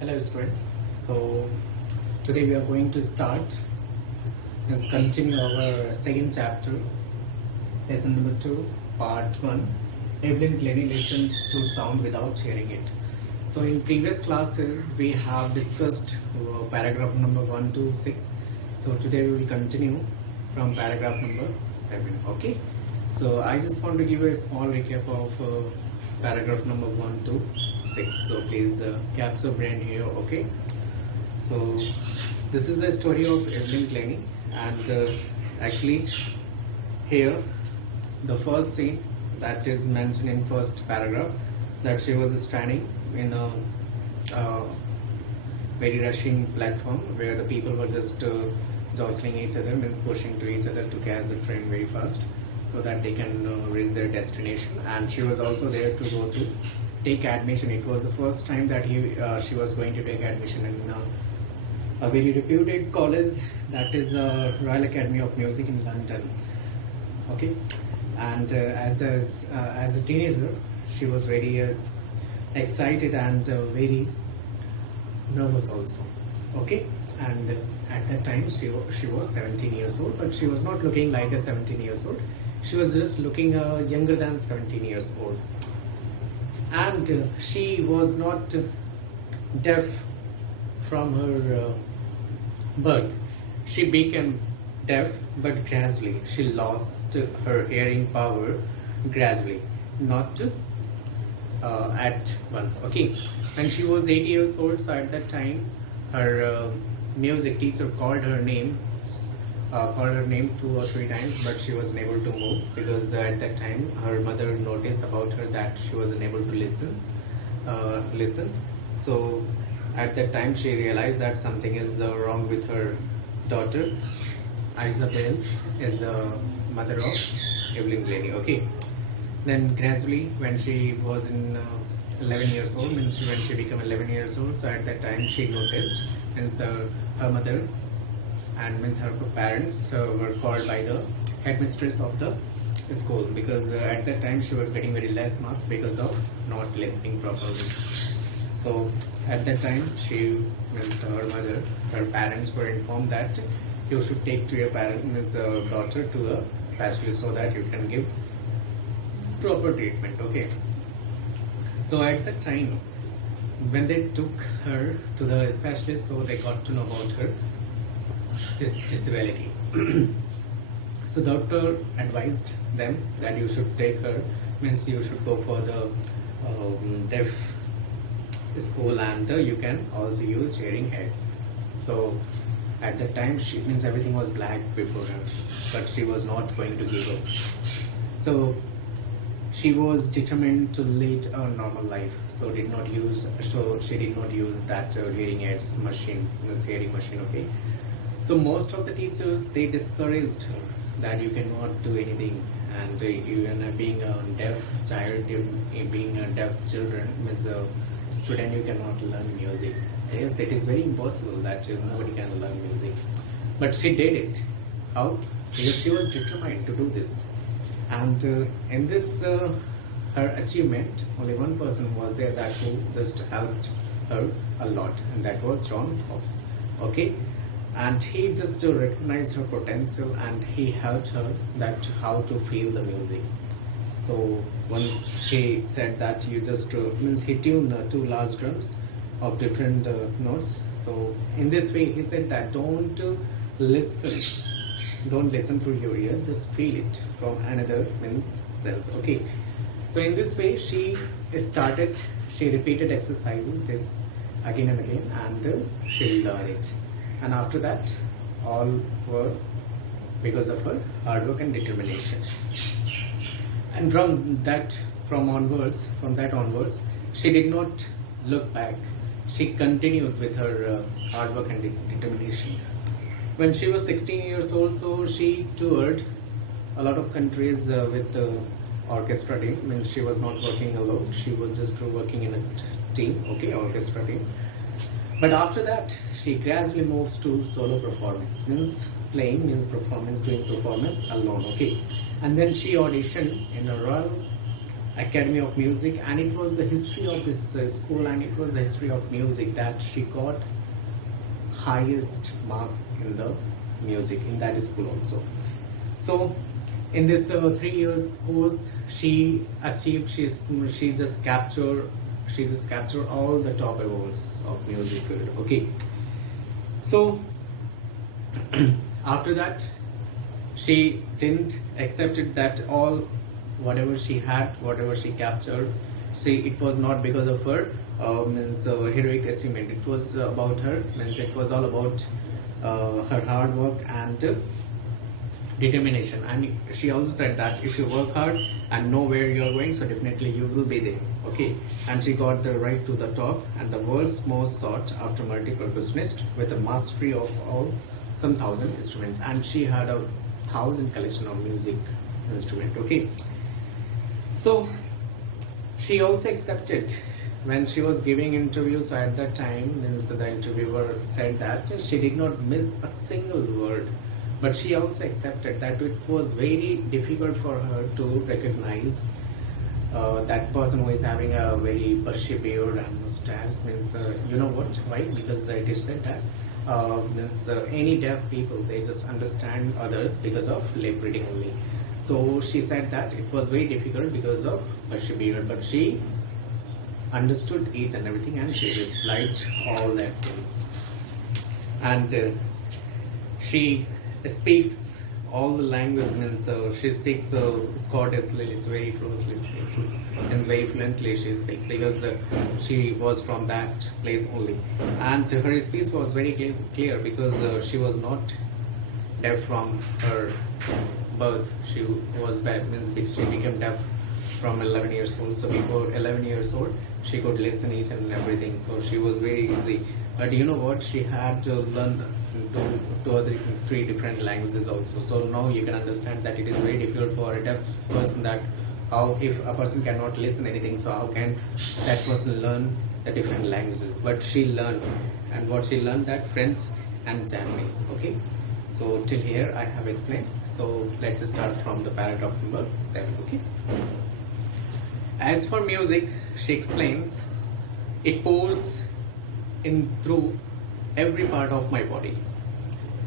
Hello students. So today we are going to start and continue our second chapter, lesson number 2, part 1. Evelyn Glennie listens to sound without hearing it. So in previous classes we have discussed paragraph number 1 to 6. So today we will continue from paragraph number 7. Okay. So I just want to give you a small recap of paragraph number 1 to 6. So please capture brain here. Okay. So this is the story of Evelyn Glennie, and actually here the first scene that is mentioned in first paragraph, that she was standing in a very rushing platform where the people were just jostling each other, means pushing to each other to catch the train very fast so that they can reach their destination. And she was also there to go to take admission. It was the first time that she was going to take admission in a very reputed college, that is Royal Academy of Music in London. Okay. And as a teenager she was very excited and very nervous also. Okay. And at that time she was 17 years old, but she was not looking like a 17 years old. She was just looking younger than 17 years old. And she was not deaf from her birth. She became deaf, but gradually she lost her hearing power gradually, not at once. Okay. When she was 8 years old, so at that time her music teacher called her name 2 or 3 times, but she was unable to move because at that time her mother noticed about her that she was unable to listen. So at that time she realized that something is wrong with her daughter. Isabel is the mother of Evelyn Glennie. Okay. Then gradually when she was in 11 years old, means when she became 11 years old, so at that time she noticed, means her mother and means her parents were called by the headmistress of the school, because at that time she was getting very less marks because of not listening properly. So at that time she, means her parents were informed that you should take to your daughter to a specialist so that you can give proper treatment. Okay. So at that time when they took her to the specialist, so they got to know about her this disability. So doctor advised them that you should take her, means you should go for the deaf school, and you can also use hearing aids. So at that time she, means everything was black before her, but she was not going to give up. So she was determined to lead a normal life, so she did not use that hearing aids machine, means hearing machine. Okay. So most of the teachers, they discouraged her that you cannot do anything, and even being a deaf child, being a deaf children, means a student, you cannot learn music. Yes, it is very impossible that nobody can learn music. But she did it. How? Because she was determined to do this. And in this her achievement, only one person was there that who just helped her a lot, and that was John Fox. Okay. And he just recognized her potential, and he helped her that how to feel the music. So once he said that you just means he tuned 2 large drums of different notes. So in this way he said that don't listen through your ears, just feel it from another means cells. Okay. So in this way she repeated exercises this again and again, and she learned it. And after that, all were because of her hard work and determination. And from that onwards, she did not look back. She continued with her hard work and determination. When she was 16 years old, so she toured a lot of countries with the orchestra team. I mean, she was not working alone. She was just working in a team, okay, orchestra team. But after that, she gradually moves to solo performance, means playing, means performance, doing performance alone, okay. And then she auditioned in a Royal Academy of Music, and it was the history of this school, and it was the history of music that she got highest marks in the music in that school also. So in this 3 years course, she achieved, she just captured all the top awards of music field. Okay, so after that, she didn't accept it that all whatever she had, whatever she captured, see, it was not because of her heroic achievement. It was about her, means it was all about her hard work and determination. And she also said that if you work hard and know where you are going, so definitely you will be there. Okay, and she got the right to the top and the world's most sought after multi-percussionist with a mastery of all some thousand instruments, and she had a 1,000 collection of music instrument. Okay, so she also accepted when she was giving interviews at that time, means the interviewer said that she did not miss a single word, but she also accepted that it was very difficult for her to recognize that person who is having a very bushy beard and mustache. Means you know what, why? Because it is said that means any deaf people, they just understand others because of lip reading only. So she said that it was very difficult because of bushy beard, but she understood each and everything, and she replied all that things. And she speaks all the language, means she speaks Scottish, it's very fluently and very fluently she speaks, because she was from that place only, and her speech was very clear because she was not deaf from her birth. She was bad, means she became deaf from 11 years old. So before 11 years old, she could listen each and everything. So she was very easy. But you know what? She had to learn three different languages also. So now you can understand that it is very difficult for a deaf person, that how if a person cannot listen anything, so how can that person learn the different languages? But she learned, and what she learned, that French and Japanese. Okay. So till here I have explained. So let's start from the paragraph number 7. Okay. As for music, she explains, it pours in through every part of my body.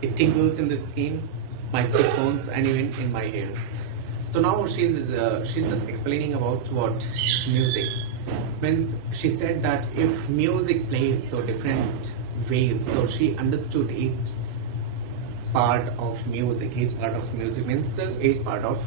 It tingles in the skin, my cheekbones, and even in my hair. So now she's just explaining about what music means. She said that if music plays so different ways, so she understood each part of music. Each part of music means each part of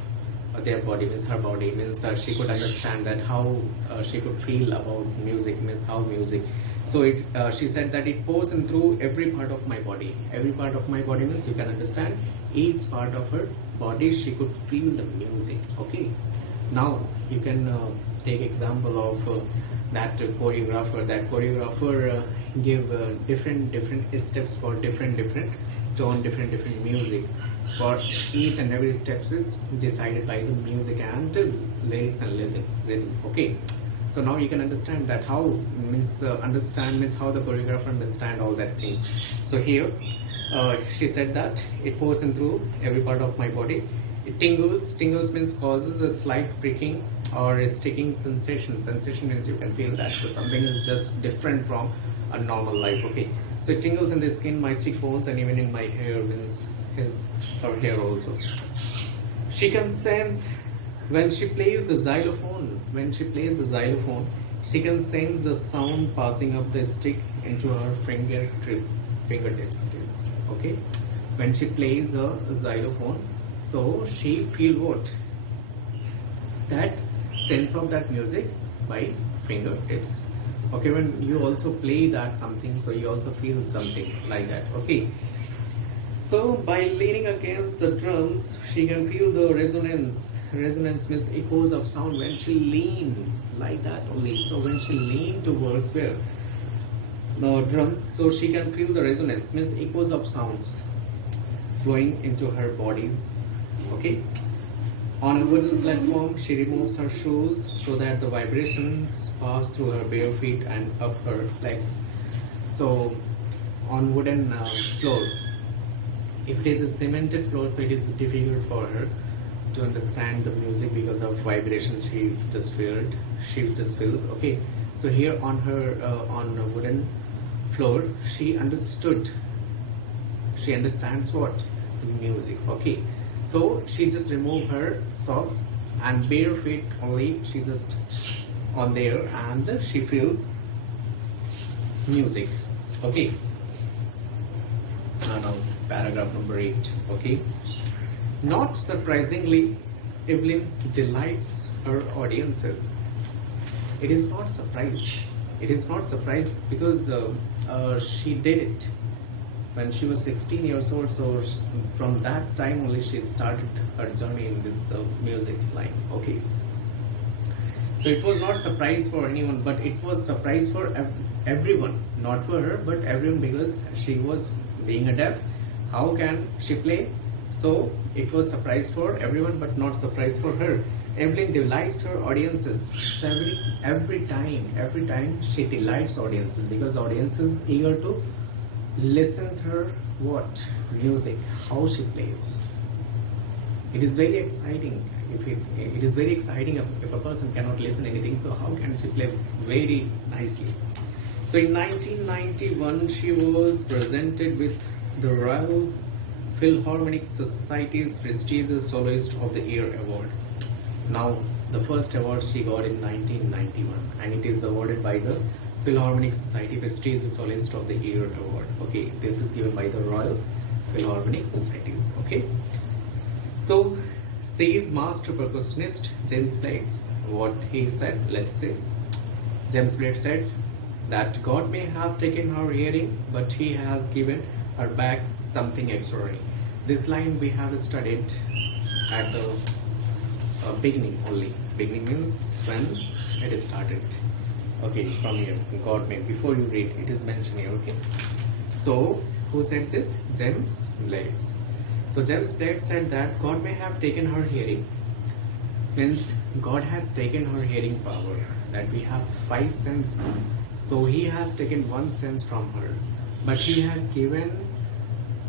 their body, means her body, means she could understand that how she could feel about music, means how music. So it she said that it pours in through every part of my body. Every part of my body means you can understand each part of her body, she could feel the music. Okay, now you can take example of that choreographer. That choreographer give different steps for different tone, different music. For each and every steps is decided by the music and lyrics and rhythm. Okay, so now you can understand that how understand means how the choreographer understand all that things. So here she said that it pours in through every part of my body. It tingles means causes a slight pricking or a sticking sensation. Sensation means you can feel that something is just different from a normal life. Okay, so it tingles in the skin, my cheekbones, and even in my hair, means her hair also. She can sense when she plays the xylophone. When she plays the xylophone, she can sense the sound passing up the stick into her fingertips. Okay, when she plays the xylophone, so she feel what? That sense of that music by fingertips. Okay, when you also play that something, so you also feel something like that. Okay, so by leaning against the drums, she can feel the resonance. Resonance means echoes of sound when she lean like that only. So when she lean towards where the drums, so she can feel the resonance, means echoes of sounds flowing into her bodies. Okay, on a wooden platform, she removes her shoes so that the vibrations pass through her bare feet and up her legs. So on wooden floor, if it is a cemented floor, so it is difficult for her to understand the music because of vibration she just feels. Okay, so here on her on a wooden floor, she understands what music. Okay, so she just remove her socks and bare feet only, she just on there, and she feels music. Okay, now paragraph number 8. Okay, not surprisingly, Evelyn delights her audiences. It is not surprise. It is not surprise because she did it when she was 16 years old. So from that time only she started her journey in this music line. Okay. So it was not surprise for anyone, but it was surprise for everyone, not for her, but everyone, because she was being a deaf. How can she play? So it was surprise for everyone, but not surprise for her. Evelyn delights her audiences. So every time she delights audiences, because audiences eager to listens her what music, how she plays. It is very exciting. It is very exciting if a person cannot listen anything. So how can she play very nicely? So in 1991, she was presented with the Royal Philharmonic Society's prestigious Soloist of the Year award. Now, the first award she got in 1991, and it is awarded by the Philharmonic Society prestigious Soloist of the Year award. Okay, this is given by the Royal Philharmonic Societies. Okay, so says master percussionist James Blades. What he said, let's say, James Blades said that God may have taken her hearing, but He has given her back something extraordinary. This line we have studied at the beginning only. Beginning means when it is started. Okay, from here, God may, before you read, it is mentioned here. Okay, so who said this? James Blades. So James Blades said that God may have taken her hearing, means God has taken her hearing power, that we have 5 senses. So He has taken 1 sense from her, but He has given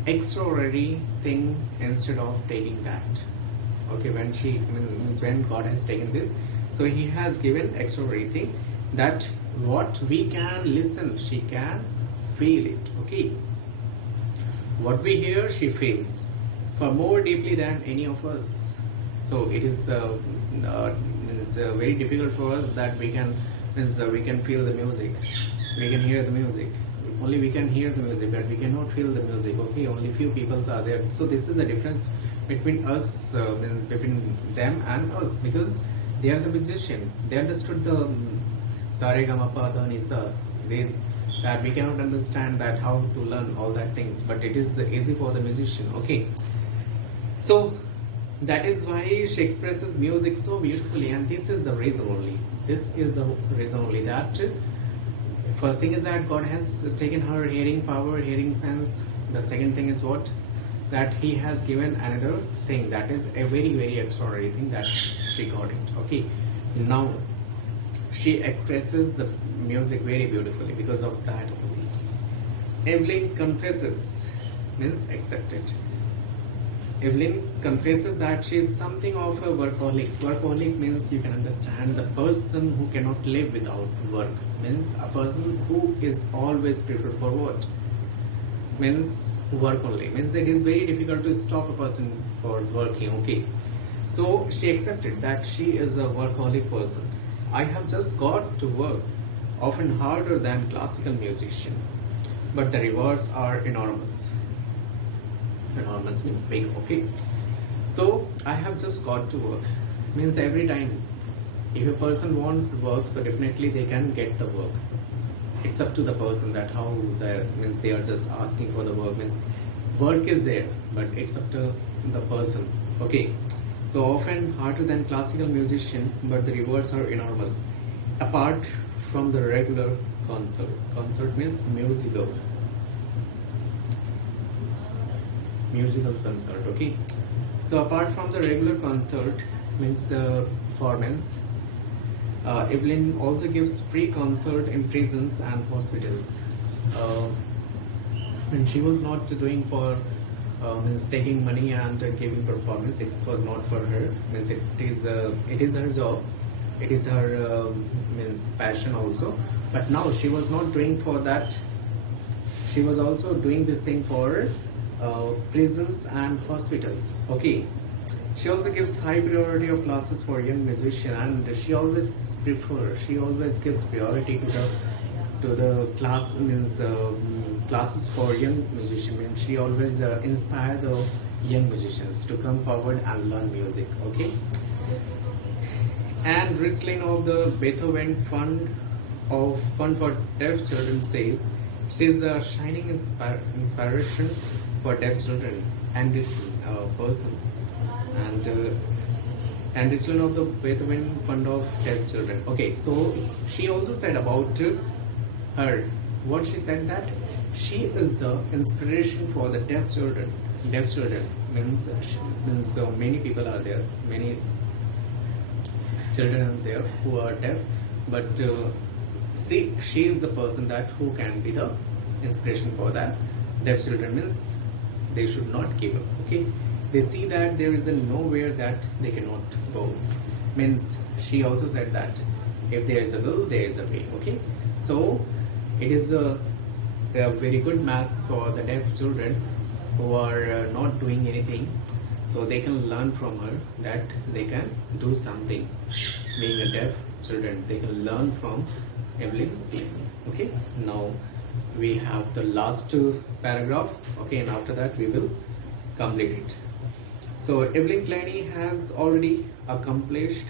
extraordinary thing instead of taking that. Okay, when God has taken this, so He has given extraordinary thing, that what we can listen, she can feel it. Okay, what we hear, she feels for more deeply than any of us. So it is very difficult for us that we can feel the music, we can hear the music. Only we can hear the music, but we cannot feel the music. Okay, only few people are there. So this is the difference between us, between them and us, because they are the musician. They understood the sa re ga ma pa dha ni sa. This that we cannot understand that how to learn all that things, but it is easy for the musician. Okay, so that is why she expresses music so beautifully, and this is the reason only. This is the reason only that. First thing is that God has taken her hearing power, hearing sense. The second thing is what? That He has given another thing, that is a very, very extraordinary thing that she got it. Okay, now she expresses the music very beautifully because of that only. Evelyn confesses, means accepted. Evelyn confesses that she is something of a workaholic. Workaholic means, you can understand, the person who cannot live without work. Means a person who is always prepared for what? Means work only. Means it is very difficult to stop a person for working. Okay, so she accepted that she is a workaholic person. I have just got to work, often harder than classical musician, but the rewards are enormous. Enormous means big. Okay, so I have just got to work, means every time if a person wants work, so definitely they can get the work. It's up to the person that how they are just asking for the work, means work is there, but it's up to the person. Okay, so often harder than classical musician, but the rewards are enormous. Apart from the regular concert. Concert means musical concert. Okay, so apart from the regular concert means performance, Evelyn also gives free concert in prisons and hospitals. And she was not doing for means taking money and giving performance. It was not for her. Means it is her job. It is her means passion also. But now she was not doing for that. She was also doing this thing for prisons and hospitals. Okay. She also gives high priority of classes for young musician, and she always gives priority to the class means classes for young musician. Means she always inspire the young musicians to come forward and learn music. Okay. And Ritzlin of the Beethoven Fund for Deaf Children says she is a shining inspiration for deaf children, and it's a person. And Ritzlin of the Beethoven Fund of Deaf Children. Okay, so she also said about her. What she said that she is the inspiration for the deaf children. Deaf children means so many people are there, many children are there who are deaf, but she is the person that who can be the inspiration for that deaf children. Means they should not give up. Okay, they see that there is a nowhere that they cannot go. Means she also said that if there is a will, there is a way. Okay, so it is a very good mass for the deaf children who are not doing anything, so they can learn from her that they can do something. Being a deaf children, they can learn from Evelyn Glennie. Okay, now we have the last paragraph. Okay, and after that we will complete it. So Evelyn Glennie has already accomplished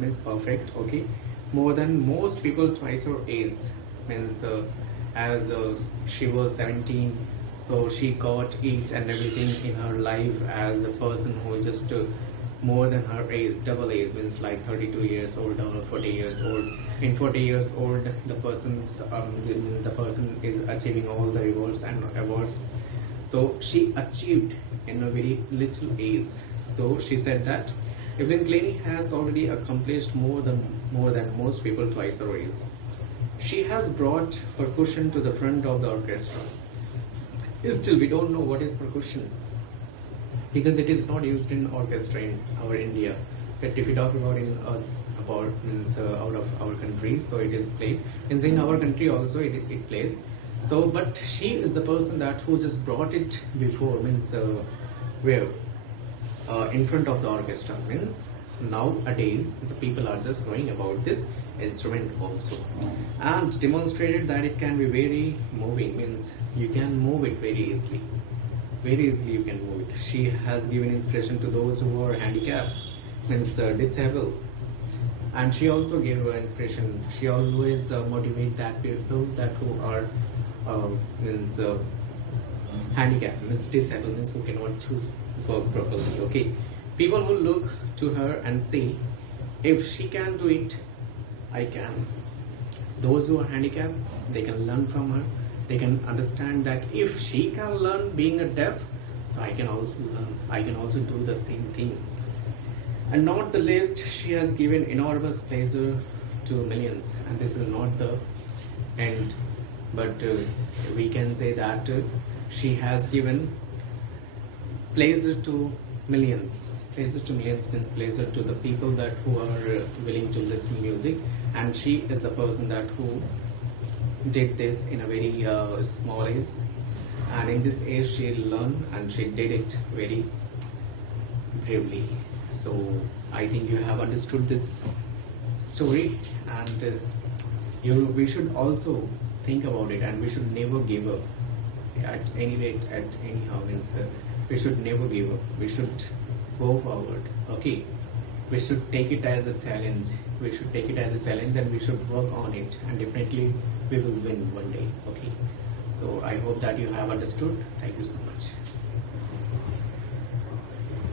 means perfect. Okay, more than most people twice her age. Means as she was 17, so she got each and everything in her life as the person who is just more than her age, double age, means like 32 years old or 40 years old. In 40 years old, the person is achieving all the rewards and awards. So she achieved in a very little age. So she said that Evelyn Glennie has already accomplished more than most people twice her age. She has brought percussion to the front of the orchestra. Still, we don't know what is percussion because it is not used in orchestra in our India. But if we talk about out of our country, so it is played. And in our country also it plays. So, but she is the person that who just brought it before. Means where in front of the orchestra. Means nowadays the people are just knowing about this instrument also, and demonstrated that it can be very moving. Means you can move it very easily you can move it. She has given inspiration to those who are handicapped, means disabled, and she also gave inspiration. She always motivate that people that who are means handicapped, means disabled, means who cannot work properly. Okay, people will look to her and say, if she can do it, I can. Those who are handicapped, they can learn from her. They can understand that if she can learn being a deaf, so I can also learn. I can also do the same thing. And not the least, she has given enormous pleasure to millions. And this is not the end, but we can say that she has given pleasure to millions. Pleasure to millions means pleasure to the people that who are willing to listen music, and she is the person that who did this in a very small age, and in this age she learned and she did it very bravely. So I think you have understood this story, and we should also think about it, and we should never give up at any rate, at anyhow. Means we should never give up. We should go forward. Okay, we should take it as a challenge. We should take it as a challenge, and we should work on it, and definitely we will win one day. Okay, so I hope that you have understood. Thank you so much.